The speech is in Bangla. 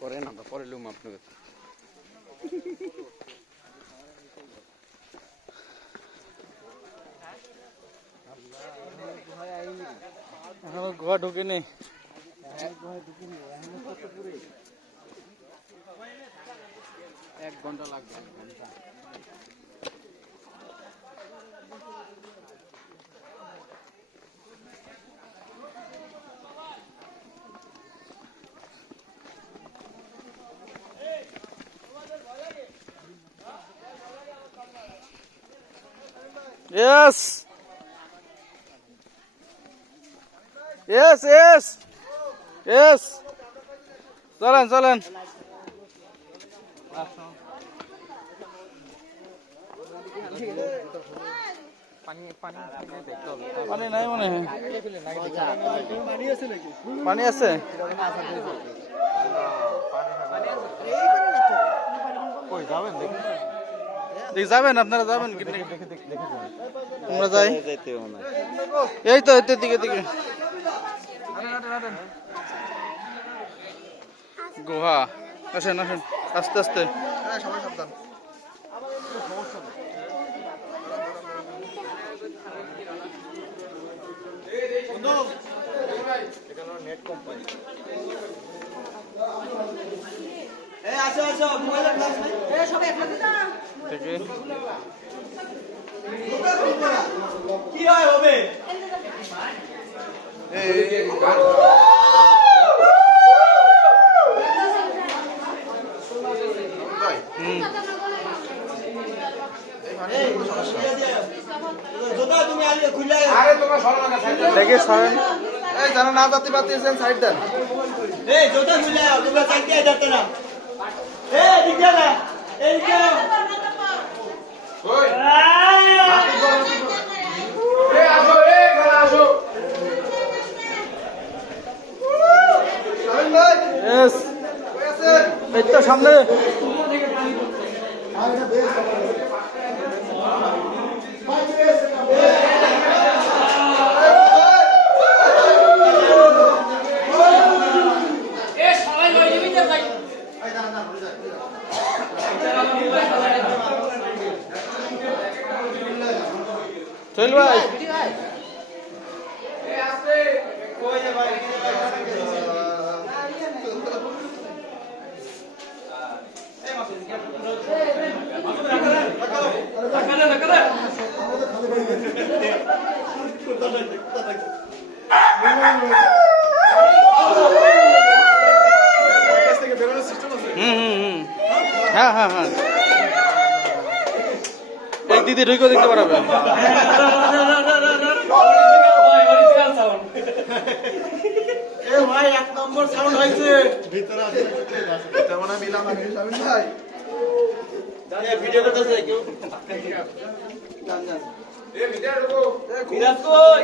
করেন আমরা পরে লুম আপনাদের এখনো গুহা ঢুকেনি। এক ঘন্টা লাগবে Yes. Yes, yes. Yes. চলেন চলেন। পানি নাই মনে হয়। পানি আছে? যাবেন আপনারা যাবেন কি? আমরা যাই। এই তো দিকে দিকে গুহা। আসেন আসেন আস্তে আস্তে। সবাই সাবধান। নেট কোম্পানি আসো আসো মোবাইলের ক্লাস নাই সবাই একসাথে থেকে কি হয় হবে যারা না যাতে পারতেছেন সাইড দেন জোতা খুলে তোমরা সাইড দিয়ে যাতে না দিকে না এই তো সামনে চল ভাই হ্যাঁ হ্যাঁ হ্যাঁ এই দিদি ঢুকে দেখতে পারবে ভাই এক নম্বর সাউন্ড হয়েছে ভিতরে আছে এটা মনে মিলা মানে ভাই ভিডিও করতেছে কেউ ভিডিও ঢুকো মিরাজ কই